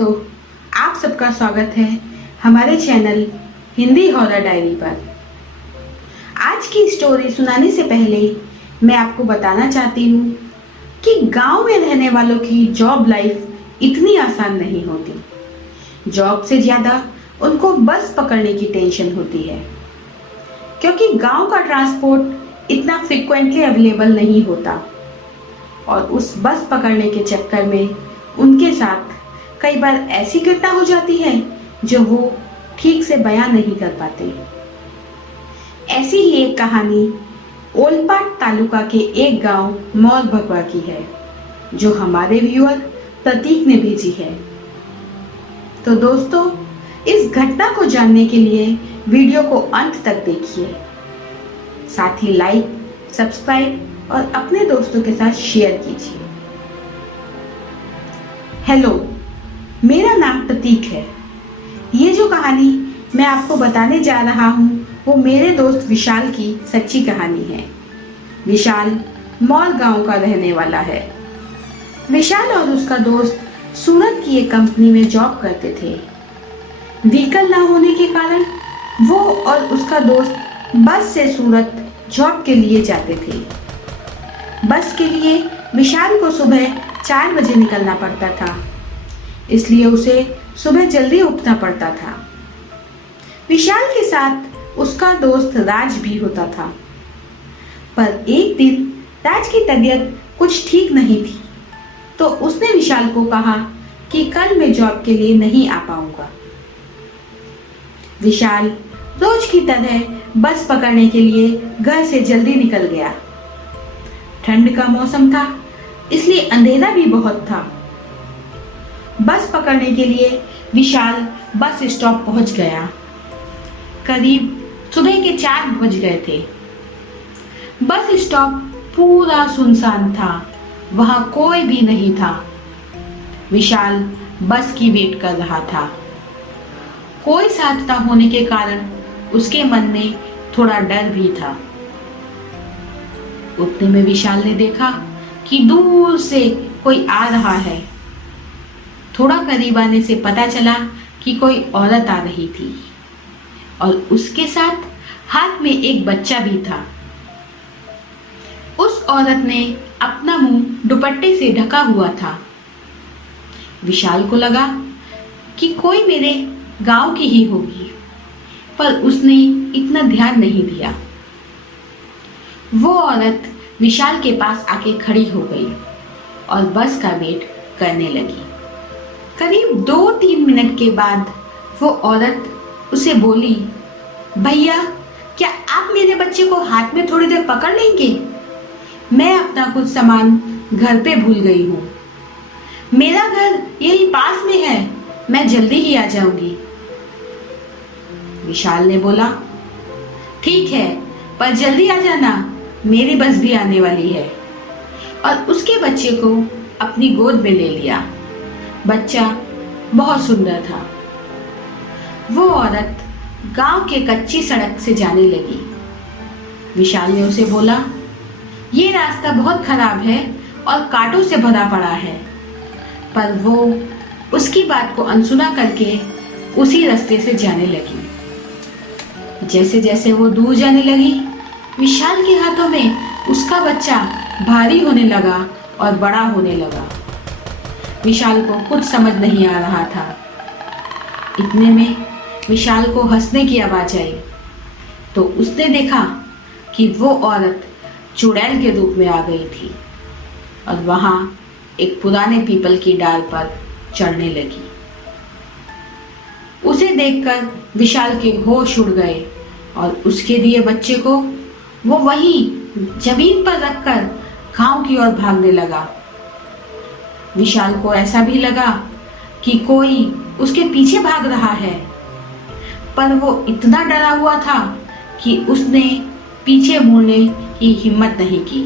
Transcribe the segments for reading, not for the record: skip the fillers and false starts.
दोस्तों, आप सबका स्वागत है हमारे चैनल हिंदी हॉरर डायरी पर। आज की स्टोरी सुनाने से पहले मैं आपको बताना चाहती हूँ कि गांव में रहने वालों की जॉब लाइफ इतनी आसान नहीं होती। जॉब से ज़्यादा उनको बस पकड़ने की टेंशन होती है, क्योंकि गांव का ट्रांसपोर्ट इतना फ्रिक्वेंटली अवेलेबल नहीं होता और उस बस पकड़ने के चक्कर में उनके साथ कई बार ऐसी घटना हो जाती है जो वो ठीक से बयां नहीं कर पाते। ऐसी ही एक कहानी ओलपाट तालुका के एक गांव मौल भगवा की है, जो हमारे व्यूअर प्रतीक ने भेजी है। तो दोस्तों, इस घटना को जानने के लिए वीडियो को अंत तक देखिए, साथ ही लाइक, सब्सक्राइब और अपने दोस्तों के साथ शेयर कीजिए। हेलो, मेरा नाम प्रतीक है। ये जो कहानी मैं आपको बताने जा रहा हूँ वो मेरे दोस्त विशाल की सच्ची कहानी है। विशाल मौल गांव का रहने वाला है। विशाल और उसका दोस्त सूरत की एक कंपनी में जॉब करते थे। व्हीकल ना होने के कारण वो और उसका दोस्त बस से सूरत जॉब के लिए जाते थे। बस के लिए विशाल को सुबह 4 बजे निकलना पड़ता था, इसलिए उसे सुबह जल्दी उठना पड़ता था। विशाल के साथ उसका दोस्त राज भी होता था, पर एक दिन राज की तबीयत कुछ ठीक नहीं थी, तो उसने विशाल को कहा कि कल मैं जॉब के लिए नहीं आ पाऊंगा। विशाल रोज की तरह बस पकड़ने के लिए घर से जल्दी निकल गया। ठंड का मौसम था, इसलिए अंधेरा भी बहुत था। बस पकड़ने के लिए विशाल बस स्टॉप पहुंच गया। करीब सुबह के 4 बज गए थे। बस स्टॉप पूरा सुनसान था, वहां कोई भी नहीं था। विशाल बस की वेट कर रहा था। कोई साथ न होने के कारण उसके मन में थोड़ा डर भी था। उतने में विशाल ने देखा कि दूर से कोई आ रहा है। थोड़ा करीब आने से पता चला कि कोई औरत आ रही थी और उसके साथ हाथ में एक बच्चा भी था। उस औरत ने अपना मुंह दुपट्टे से ढका हुआ था। विशाल को लगा कि कोई मेरे गांव की ही होगी, पर उसने इतना ध्यान नहीं दिया। वो औरत विशाल के पास आके खड़ी हो गई और बस का वेट करने लगी। करीब 2-3 मिनट के बाद वो औरत उसे बोली, भैया, क्या आप मेरे बच्चे को हाथ में थोड़ी देर पकड़ लेंगे? मैं अपना कुछ सामान घर पे भूल गई हूँ। मेरा घर यही पास में है, मैं जल्दी ही आ जाऊंगी। विशाल ने बोला, ठीक है, पर जल्दी आ जाना, मेरी बस भी आने वाली है। और उसके बच्चे को अपनी गोद में ले लिया। बच्चा बहुत सुंदर था। वो औरत गांव के कच्ची सड़क से जाने लगी। विशाल ने उसे बोला, ये रास्ता बहुत खराब है और कांटों से भरा पड़ा है, पर वो उसकी बात को अनसुना करके उसी रास्ते से जाने लगी। जैसे जैसे वो दूर जाने लगी, विशाल के हाथों में उसका बच्चा भारी होने लगा और बड़ा होने लगा। विशाल को कुछ समझ नहीं आ रहा था। इतने में विशाल को हंसने की आवाज आई, तो उसने देखा कि वो औरत चुड़ैल के रूप में आ गई थी और वहां एक पुराने पीपल की डाल पर चढ़ने लगी। उसे देखकर विशाल के होश उड़ गए और उसके दिए बच्चे को वो वहीं जमीन पर रखकर गांव की ओर भागने लगा। विशाल को ऐसा भी लगा कि कोई उसके पीछे भाग रहा है, पर वो इतना डरा हुआ था कि उसने पीछे मुड़ने की हिम्मत नहीं की।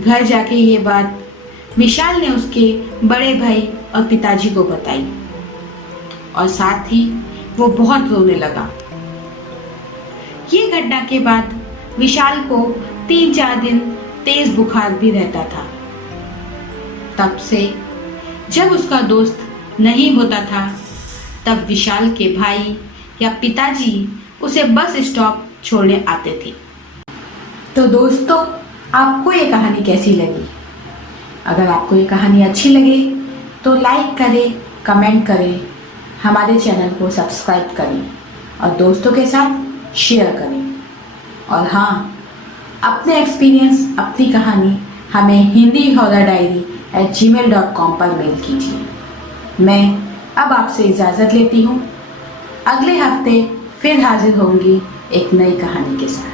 घर जाके ये बात विशाल ने उसके बड़े भाई और पिताजी को बताई और साथ ही वो बहुत रोने लगा। ये घटना के बाद विशाल को 3-4 दिन तेज बुखार भी रहता था। तब से जब उसका दोस्त नहीं होता था तब विशाल के भाई या पिताजी उसे बस स्टॉप छोड़ने आते थे। तो दोस्तों, आपको ये कहानी कैसी लगी? अगर आपको ये कहानी अच्छी लगे तो लाइक करें, कमेंट करें, हमारे चैनल को सब्सक्राइब करें और दोस्तों के साथ शेयर करें। और हाँ, अपने एक्सपीरियंस, अपनी कहानी हमें hindihorrordiary@gmail.com पर मेल कीजिए। मैं अब आपसे इजाज़त लेती हूँ। अगले हफ्ते फिर हाजिर होंगी एक नई कहानी के साथ।